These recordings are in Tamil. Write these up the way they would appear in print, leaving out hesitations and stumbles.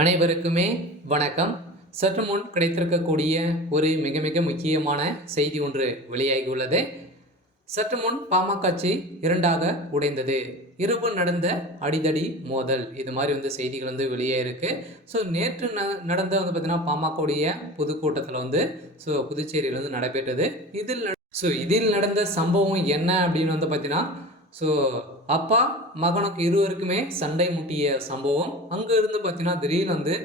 அனைவருக்குமே வணக்கம். சற்று முன் கிடைத்திருக்கக்கூடிய ஒரு மிக மிக முக்கியமான செய்தி ஒன்று வெளியாகியுள்ளது. சற்று முன் பாமக கட்சி இரண்டாக உடைந்தது. இரவு நடந்த அடிதடி மோதல் இது மாதிரி செய்திகள் வெளியே இருக்கு. நேற்று நடந்த பார்த்தீங்கன்னா பாமகவுடைய பொதுக்கூட்டத்தில் புதுச்சேரியில் நடைபெற்றது. இதில் நடந்த சம்பவம் என்ன அப்படின்னு பார்த்தீங்கன்னா அப்பா மகனுக்கு இருவருக்குமே சண்டை முட்டிய சம்பவம். அங்கே இருந்து பார்த்தீங்கன்னா திடீர்னு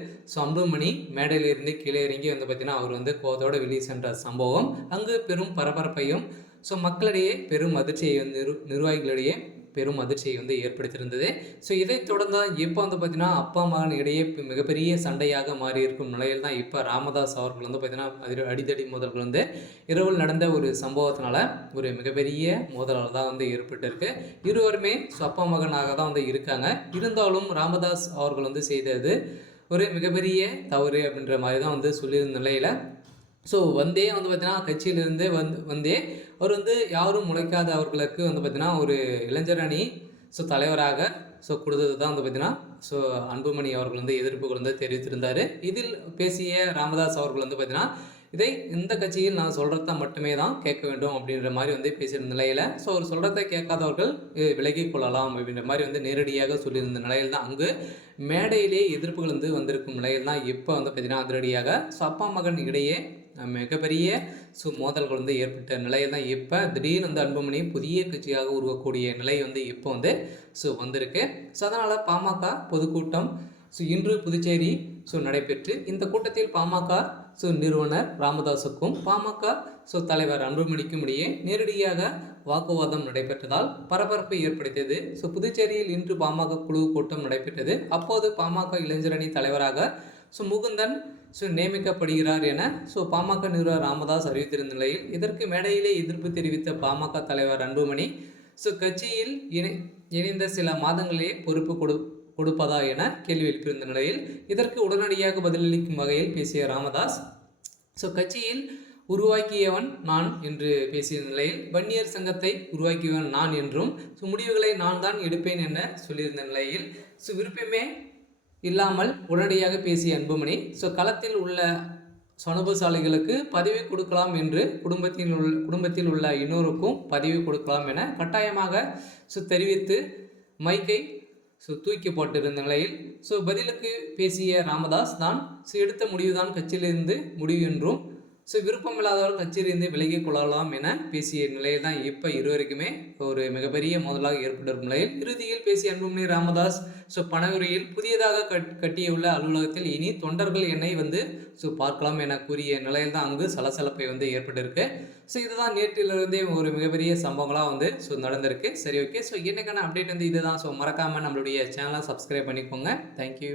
அன்புமணி மேடையிலிருந்து கீழே இறங்கி பார்த்தீங்கன்னா அவர் கோதோடு வெளியே சென்ற சம்பவம் அங்கு பெரும் பரபரப்பையும் மக்களிடையே பெரும் அதிர்ச்சியை நிர்வாகிகளிடையே பெரும் அதிர்ச்சியை ஏற்படுத்தியிருந்தது. இதைத் தொடர்ந்து இப்போ பார்த்தீங்கன்னா அப்பா மகன் இடையே மிகப்பெரிய சண்டையாக மாறி இருக்கும் நிலையில் தான் இப்போ ராமதாஸ் அவர்கள் பார்த்தீங்கன்னா அடிதடி மோதல்கள் இரவில் நடந்த ஒரு சம்பவத்தினால ஒரு மிகப்பெரிய மோதலால் தான் ஏற்பட்டிருக்கு. இருவருமே அப்பா மகனாக தான் இருக்காங்க. இருந்தாலும் ராமதாஸ் அவர்கள் செய்தது ஒரு மிகப்பெரிய தவறு அப்படின்ற மாதிரி தான் சொல்லியிருந்த நிலையில் பார்த்தீங்கன்னா கட்சியிலிருந்து வந்தே அவர் யாரும் முளைக்காத அவர்களுக்கு பார்த்தீங்கன்னா ஒரு இளைஞர் அணி தலைவராக கொடுத்தது தான் பார்த்தீங்கன்னா அன்புமணி அவர்கள் எதிர்ப்புகள் தெரிவித்திருந்தார். இதில் பேசிய ராமதாஸ் அவர்கள் பார்த்தீங்கன்னா இதை இந்த கட்சியில் நான் சொல்கிறத மட்டுமே தான் கேட்க வேண்டும் அப்படின்ற மாதிரி பேசியிருந்த நிலையில் அவர் சொல்கிறத கேட்காதவர்கள் விலகி கொள்ளலாம் அப்படின்ற மாதிரி நேரடியாக சொல்லியிருந்த நிலையில் தான் அங்கு மேடையிலே எதிர்ப்புகள் வந்திருக்கும் நிலையில் தான் இப்போ பார்த்தீங்கன்னா அதிரடியாக அப்பா மகன் இடையே மிகப்பெரிய மோதல்கள் ஏற்பட்ட நிலையில் தான் இப்போ திடீர்னு அன்புமணி புதிய கட்சியாக உருவக்கூடிய நிலை இப்போ வந்திருக்கு. அதனால் பாமக பொதுக்கூட்டம் இன்று புதுச்சேரி நடைபெற்று இந்த கூட்டத்தில் பாமக நிறுவனர் ராமதாஸுக்கும் பாமக தலைவர் அன்புமணிக்கும் இடையே நேரடியாக வாக்குவாதம் நடைபெற்றதால் பரபரப்பு ஏற்படுத்தியது. புதுச்சேரியில் இன்று பாமக குழு கூட்டம் நடைபெற்றது. அப்போது பாமக இளைஞரணி தலைவராக முகுந்தன் நியமிக்கப்படுகிறார் என பாமக நிறுவனர் ராமதாஸ் அறிவித்திருந்த நிலையில் இதற்கு மேடையிலே எதிர்ப்பு தெரிவித்த பாமக தலைவர் அன்புமணி கட்சியில் இணைந்த சில மாதங்களே பொறுப்பு கொடுப்பதா என கேள்வி எழுப்பியிருந்த நிலையில் இதற்கு உடனடியாக பதிலளிக்கும் வகையில் பேசிய ராமதாஸ் கட்சியில் உருவாக்கியவன் நான் என்று பேசிய நிலையில் வன்னியர் சங்கத்தை உருவாக்கியவன் நான் என்றும் முடிவுகளை நான் தான் எடுப்பேன் என சொல்லியிருந்த நிலையில் விருப்பமே இல்லாமல் உடனடியாக பேசிய அன்புமணி களத்தில் உள்ள அனுபவசாலிகளுக்கு பதவி கொடுக்கலாம் என்று குடும்பத்தில் உள்ள இன்னொருக்கும் பதவி கொடுக்கலாம் என கட்டாயமாக தெரிவித்து மைக்கை தூக்கி போட்டிருந்த நிலையில் பதிலுக்கு பேசிய ராமதாஸ் தான் எடுத்த முடிவுதான் கட்சியிலிருந்து முடிவு என்றும் விருப்பமில்லாதவர்கள் கட்சியிலிருந்து விலகிக் கொள்ளலாம் என பேசிய நிலையில் தான் இப்போ இருவருக்குமே ஒரு மிகப்பெரிய மோதலாக ஏற்பட்டிருக்கும் நிலையில் இறுதியில் பேசிய அன்புமணி ராமதாஸ் பனகுரியில் புதியதாக கட்டியுள்ள அலுவலகத்தில் இனி தொண்டர்கள் என்னை பார்க்கலாம் என கூறிய நிலையில் தான் அங்கு சலசலப்பை ஏற்பட்டிருக்கு. இதுதான் நேற்றிலிருந்தே ஒரு மிகப்பெரிய சம்பவங்களாக நடந்திருக்கு. சரி, ஓகே. இன்னைக்கான அப்டேட் இதுதான். மறக்காமல் நம்மளுடைய சேனலை சப்ஸ்கிரைப் பண்ணிக்கோங்க. தேங்க்யூ.